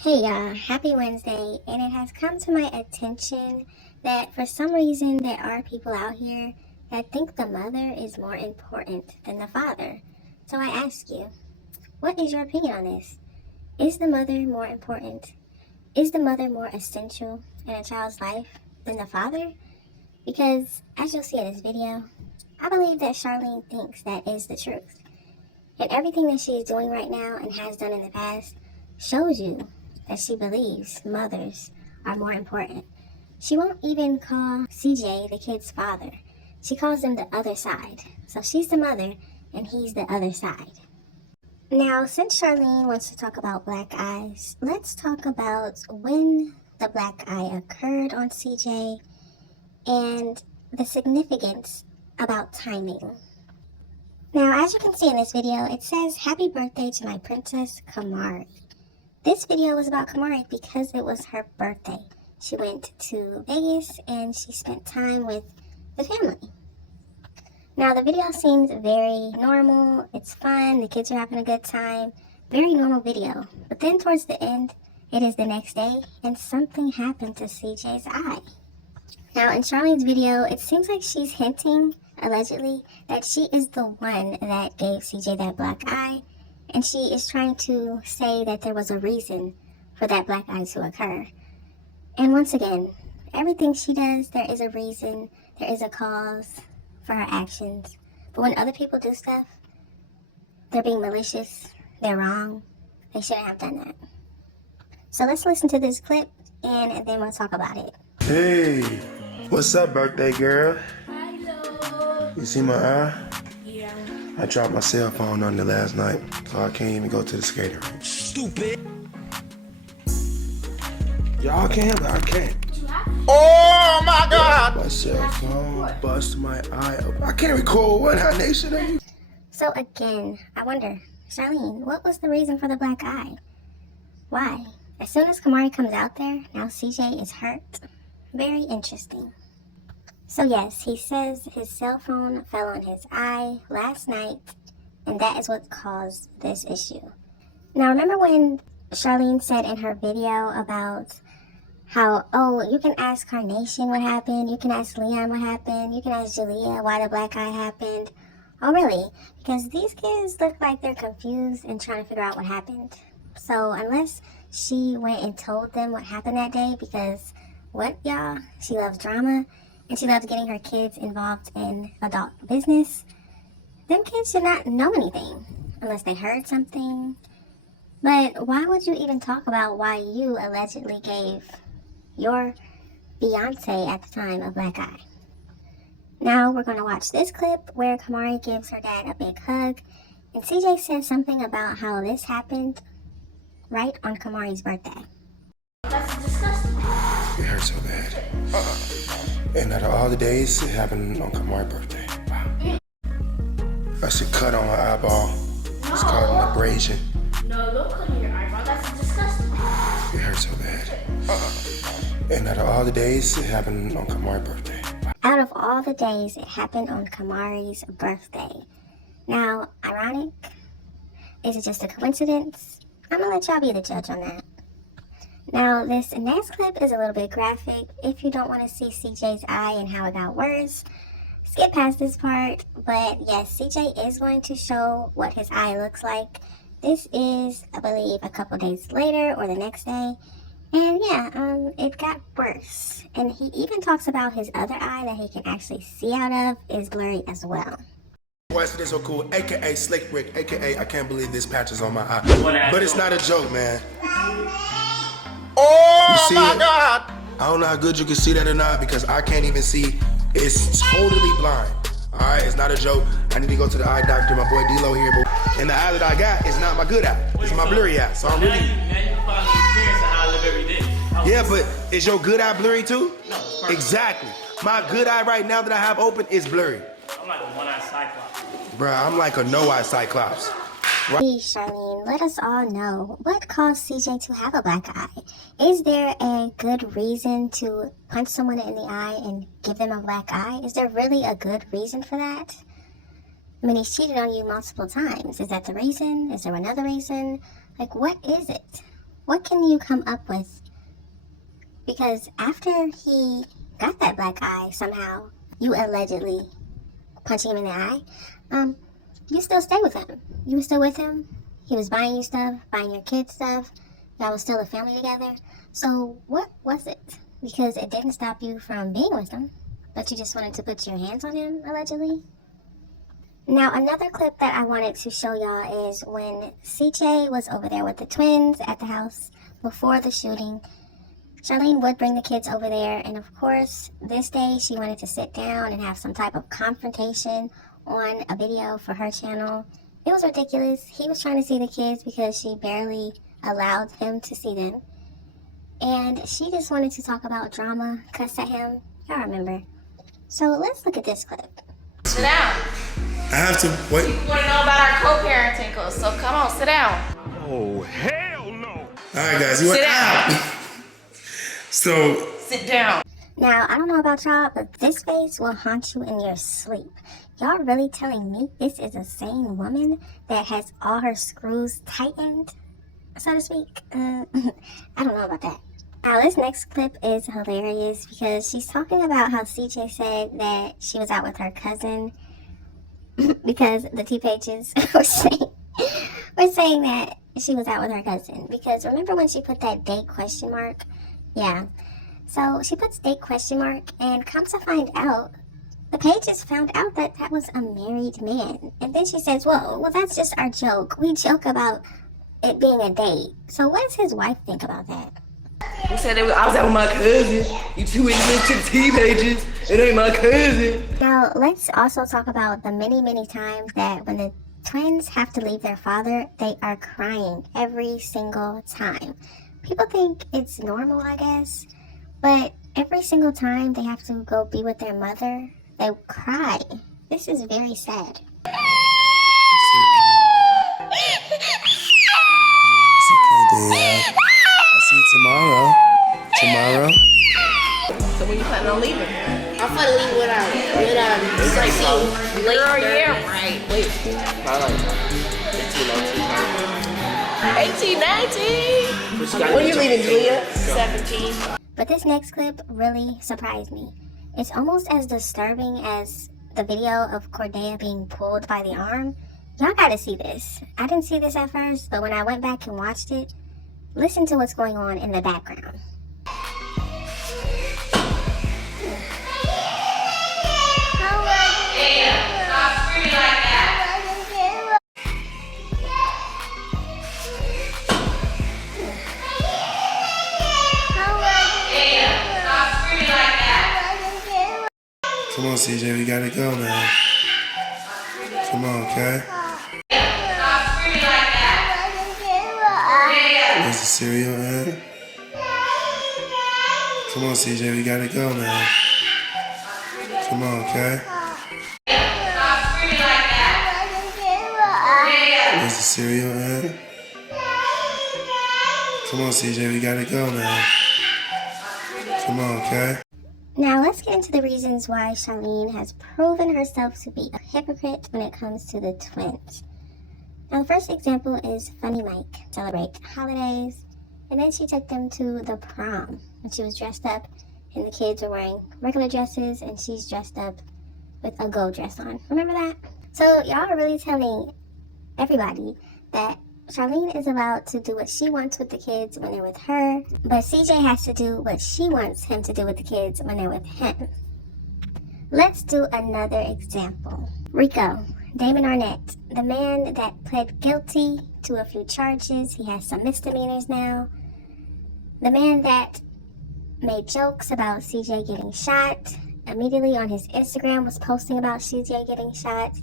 Hey y'all, happy Wednesday, and it has come to my attention that for some reason there are people out here that think the mother is more important than the father. So I ask you, what is your opinion on this? Is the mother more important? Is the mother more essential in a child's life than the father? Because as you'll see in this video, I believe that Charlene thinks that is the truth. And everything that she is doing right now and has done in the past shows you that she believes mothers are more important. She won't even call CJ the kid's father. She calls him the other side. So she's the mother and he's the other side. Now, since Charlene wants to talk about black eyes, let's talk about when the black eye occurred on CJ and the significance about timing. Now, as you can see in this video, it says, "Happy birthday to my princess, Kamari." This video was about Kamari because it was her birthday. She went to Vegas and she spent time with the family. Now, the video seems very normal. It's fun. The kids are having a good time. Very normal video. But then towards the end, it is the next day and something happened to CJ's eye. Now, in Charlene's video, it seems like she's hinting, allegedly, that she is the one that gave CJ that black eye, and she is trying to say that there was a reason for that black eye to occur. And once again, everything she does, there is a reason, there is a cause for her actions. But when other people do stuff, they're being malicious, they're wrong, they shouldn't have done that. So let's listen to this clip, and then we'll talk about it. Hey, what's up, birthday girl? Hello. You see my eye? Yeah. I dropped my cell phone on there last night, so I can't even go to the skating rink. Stupid. Y'all can, but I can't. Oh my God! My cell phone bust my eye up. I can't record what High Nation are you? So again, I wonder, Charlene, what was the reason for the black eye? Why? As soon as Kamari comes out there, now CJ is hurt. Very interesting. So yes, he says his cell phone fell on his eye last night, and that is what caused this issue. Now remember when Charlene said in her video about how, oh, you can ask Carnation what happened, you can ask Leon what happened, you can ask Jalea why the black eye happened. Oh really? Because these kids look like they're confused and trying to figure out what happened. So unless she went and told them what happened that day, because what, y'all? She loves drama and she loves getting her kids involved in adult business. Them kids should not know anything unless they heard something. But why would you even talk about why you allegedly gave your fiance at the time a black eye? Now we're going to watch this clip where Kamari gives her dad a big hug, and CJ says something about how this happened right on Kamari's birthday. That's disgusting. It hurts so bad. And out of all the days, it happened on Kamari's birthday. Wow. That's a cut on her eyeball. It's called an abrasion. No, don't cut on your eyebrow. That's disgusting. It hurts so bad. And out of all the days, it happened on Kamari's birthday. Out of all the days, it happened on Kamari's birthday. Now, ironic? Is it just a coincidence? I'm gonna let y'all be the judge on that. Now, this next clip is a little bit graphic. If you don't want to see CJ's eye and how it got worse, skip past this part. But yes, CJ is going to show what his eye looks like. This is, I believe, a couple days later or the next day. And yeah, it got worse. And he even talks about his other eye that he can actually see out of is blurry as well. Why is this so cool? AKA Slick Rick, AKA I can't believe this patch is on my eye. But it's not a joke, man. Oh my God! I don't know how good you can see that or not because I can't even see. It's totally blind. Alright, it's not a joke. I need to go to the eye doctor, my boy D-Lo here. But and the eye that I got is not my good eye. It's my blurry eye. So I'm really. Now you can finally experience how I live every day. Yeah, but is your good eye blurry too? No, exactly. My good eye right now that I have open is blurry. I'm like a one-eyed cyclops. Bruh, I'm like a no-eye cyclops. Please, Charlene, let us all know what caused CJ to have a black eye. Is there a good reason to punch someone in the eye and give them a black eye? Is there really a good reason for that? I mean, he's cheated on you multiple times. Is that the reason? Is there another reason? Like, what is it? What can you come up with? Because after he got that black eye, somehow, you allegedly punching him in the eye, you still stay with him. You were still with him. He was buying you stuff, buying your kids stuff. Y'all was still a family together. So what was it? Because it didn't stop you from being with him, but you just wanted to put your hands on him, allegedly. Now, another clip that I wanted to show y'all is when CJ was over there with the twins at the house before the shooting. Charlene would bring the kids over there, and of course, this day she wanted to sit down and have some type of confrontation on a video for her channel. It was ridiculous. He was trying to see the kids because she barely allowed him to see them. And she just wanted to talk about drama, cuss at him. Y'all remember. So let's look at this clip. Sit down. I have to wait. You want to know about our co-parenting course, so come on, sit down. Oh, hell no. All right, guys. You Sit went down. out. So, Sit down. Now, I don't know about y'all, but this face will haunt you in your sleep. Y'all really telling me this is a sane woman that has all her screws tightened, so to speak? I don't know about that. Now, this next clip is hilarious because she's talking about how CJ said that she was out with her cousin because the T-Pages were saying that she was out with her cousin. Because remember when she put that date question mark? Yeah. So she puts date question mark, and come to find out, the Pages found out that that was a married man. And then she says, well, that's just our joke. We joke about it being a date. So what does his wife think about that? You said I was out with my cousin. You two ain't to the T-Pages. It ain't my cousin. Now, let's also talk about the many, many times that when the twins have to leave their father, they are crying every single time. People think it's normal, I guess, but every single time they have to go be with their mother, they cry. This is very sad. it's okay, Dad. I'll see you tomorrow. Tomorrow. So when you planning on leaving? I'm gonna leave without It's like so late. Girl, yeah, right. Wait. Probably like 18, 19. When you leaving, Julia? 17. But this next clip really surprised me. It's almost as disturbing as the video of Cordelia being pulled by the arm. Y'all gotta see this. I didn't see this at first, but when I went back and watched it, listen to what's going on in the background. Come on, CJ. We gotta go now. Come on, okay? Where's the cereal at? Come on, CJ. We gotta go now. Come on, okay? Where's the cereal at? Come on, CJ. We gotta go now. Come on, okay? Now let's get into the reasons why Charlene has proven herself to be a hypocrite when it comes to the twins. Now the first example is Funny Mike celebrate holidays, and then she took them to the prom when she was dressed up and the kids were wearing regular dresses and she's dressed up with a gold dress on. Remember that? So y'all are really telling everybody that Charlene is allowed to do what she wants with the kids when they're with her, but CJ has to do what she wants him to do with the kids when they're with him. Let's do another example. Rico, Damon Arnett, the man that pled guilty to a few charges. He has some misdemeanors now. The man that made jokes about CJ getting shot, immediately on his Instagram was posting about CJ getting shot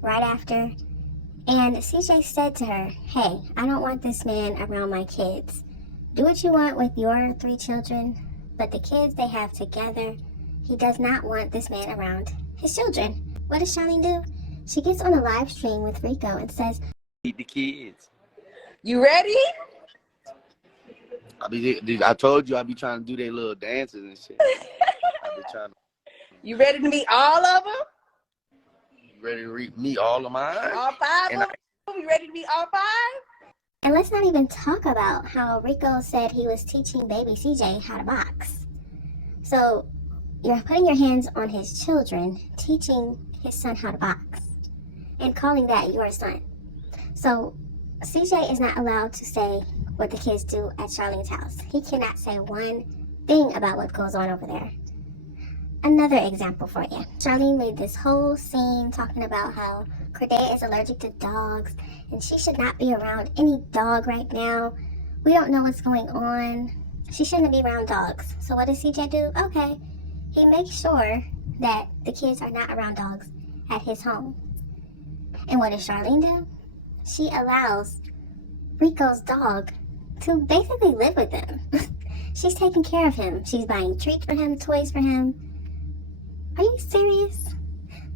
right after. And CJ said to her, hey, I don't want this man around my kids. Do what you want with your 3 children, but the kids they have together, he does not want this man around his children. What does Charlene do? She gets on a live stream with Rico and says, Eat the kids. You ready? I told you I be trying to do their little dances and shit. I be trying to. You ready to meet all of them? Ready to meet all of mine? All 5 And of them? You ready to meet all 5? And let's not even talk about how Rico said he was teaching baby CJ how to box. So you're putting your hands on his children, teaching his son how to box, and calling that your son. So CJ is not allowed to say what the kids do at Charlene's house. He cannot say one thing about what goes on over there. Another example for you. Charlene made this whole scene talking about how Corday is allergic to dogs and she should not be around any dog right now. We don't know what's going on. She shouldn't be around dogs. So what does CJ do? Okay, he makes sure that the kids are not around dogs at his home. And what does Charlene do? She allows Rico's dog to basically live with them. She's taking care of him. She's buying treats for him, toys for him. Are you serious?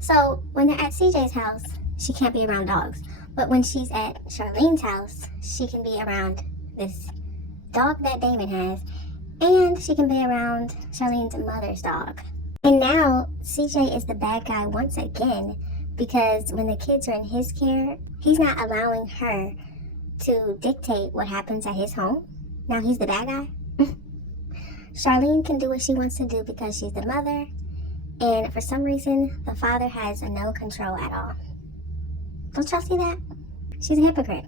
So when they're at CJ's house, she can't be around dogs. But when she's at Charlene's house, she can be around this dog that Damon has, and she can be around Charlene's mother's dog. And now CJ is the bad guy once again, because when the kids are in his care, he's not allowing her to dictate what happens at his home. Now he's the bad guy. Charlene can do what she wants to do because she's the mother, and for some reason, the father has no control at all. Don't y'all see that? She's a hypocrite.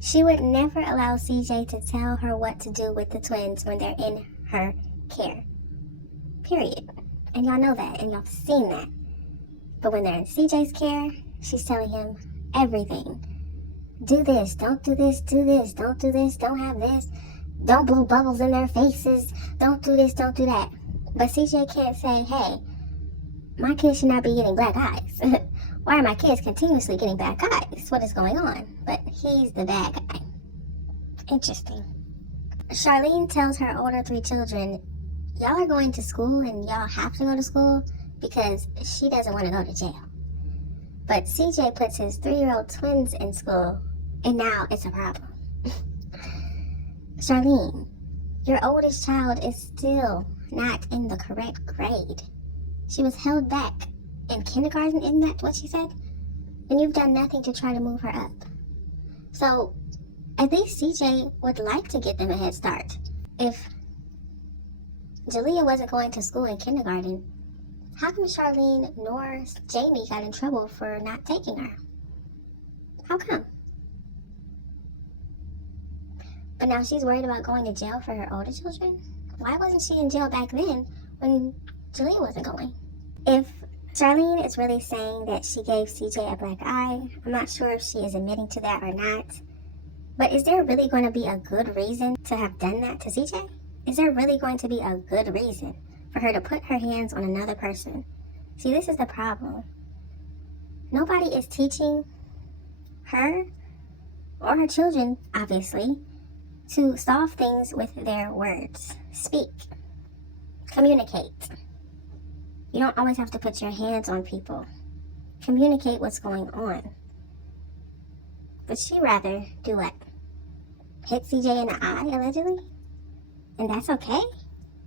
She would never allow CJ to tell her what to do with the twins when they're in her care. Period. And y'all know that, and y'all have seen that. But when they're in CJ's care, she's telling him everything. Do this, don't do this, do this, don't do this, don't have this. Don't blow bubbles in their faces. Don't do this, don't do that. But CJ can't say, hey, my kids should not be getting black eyes. Why are my kids continuously getting black eyes? What is going on? But he's the bad guy. Interesting. Charlene tells her older 3 children, y'all are going to school and y'all have to go to school because she doesn't want to go to jail. But CJ puts his 3-year-old twins in school, and now it's a problem. Charlene, your oldest child is still not in the correct grade. She was held back in kindergarten, isn't that what she said? And you've done nothing to try to move her up. So, at least CJ would like to get them a head start. If Jalea wasn't going to school in kindergarten, how come Charlene nor Jamie got in trouble for not taking her? How come? But now she's worried about going to jail for her older children? Why wasn't she in jail back then when Jalea wasn't going? If Charlene is really saying that she gave CJ a black eye, I'm not sure if she is admitting to that or not. But is there really going to be a good reason to have done that to CJ? Is there really going to be a good reason for her to put her hands on another person? See, this is the problem. Nobody is teaching her or her children, obviously, to solve things with their words. Speak. Communicate. You don't always have to put your hands on people. Communicate what's going on. But she'd rather do what? Hit CJ in the eye, allegedly? And that's okay?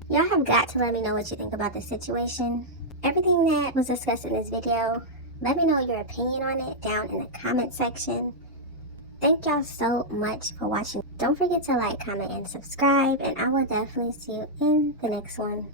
Y'all have got to let me know what you think about this situation. Everything that was discussed in this video, let me know your opinion on it down in the comment section. Thank y'all so much for watching. Don't forget to like, comment, and subscribe, and I will definitely see you in the next one.